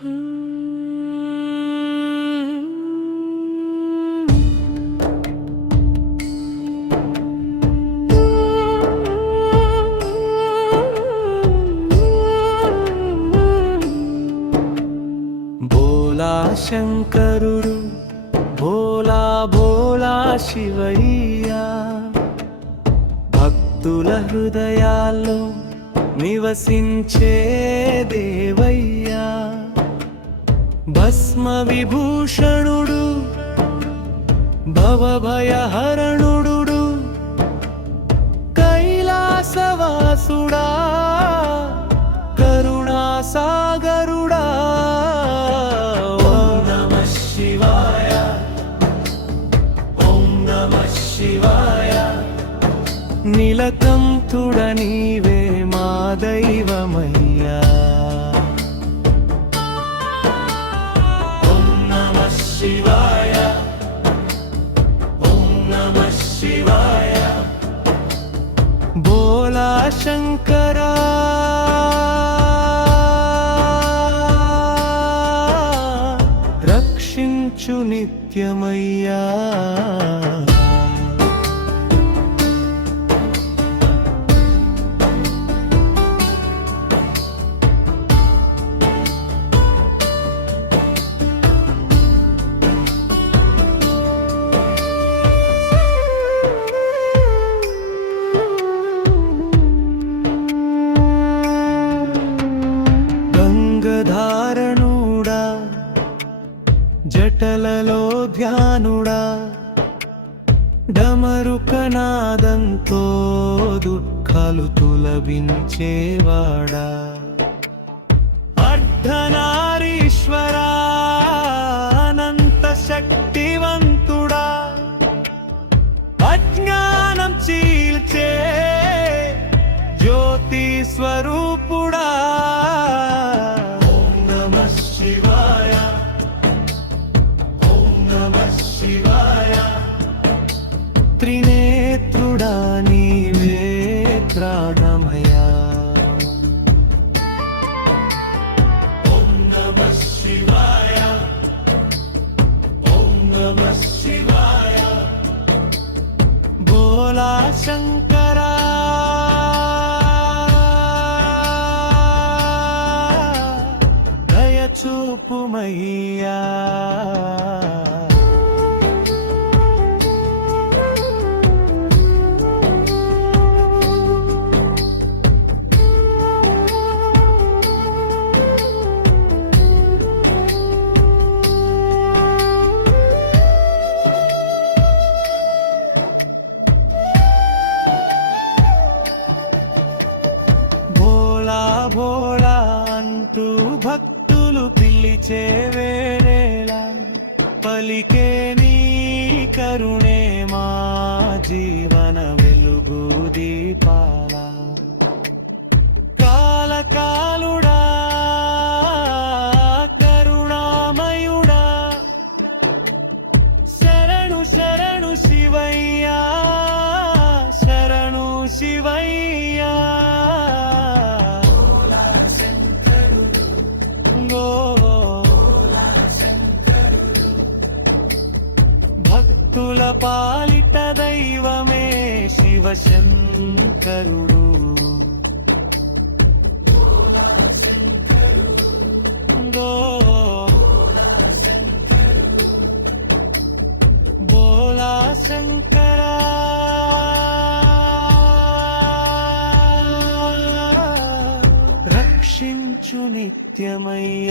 బోలా శంకరుడు భోలా భోలా శివయ్యా. భక్తుల హృదయాల్లో నివసించే దేవయ్యా. భస్మ విభూషణుడు భవభయహరణుడు కైలాసవాసుడా కరుణాసాగరుడా. ఓం నమ శివాయ ఓం నమ శివాయ. నీలకంఠుడ నీవే మా దైవమయ్యా. శంకరా. రక్షించు నిత్యమయ్యా. జటలలో ధ్యానుడా డమరుకనాదంతో దుఃఖాలు తులవించేవాడా అర్ధనారీశ్వరా అనంత శక్తివంతుడా అజ్ఞానం చీల్చే జ్యోతి స్వరూపుడా. త్రినేత్రుడా నీవే త్రాణమయా ఓం నమ శివాయ. ఓం నమ శివాయ. భోలా శంకరా. భోలా పిలిచే వేళ పలికే నీ కరుణే మా జీవన వెలుగు దీపాల. కాలకాలుడా కరుణామయుడా శరణు శరణు శివయ్యా. భక్తుల పాలిట దైవమే శివశంకరుడు. గో బోలా శంకరా. రక్షించు నిత్యమయ్య.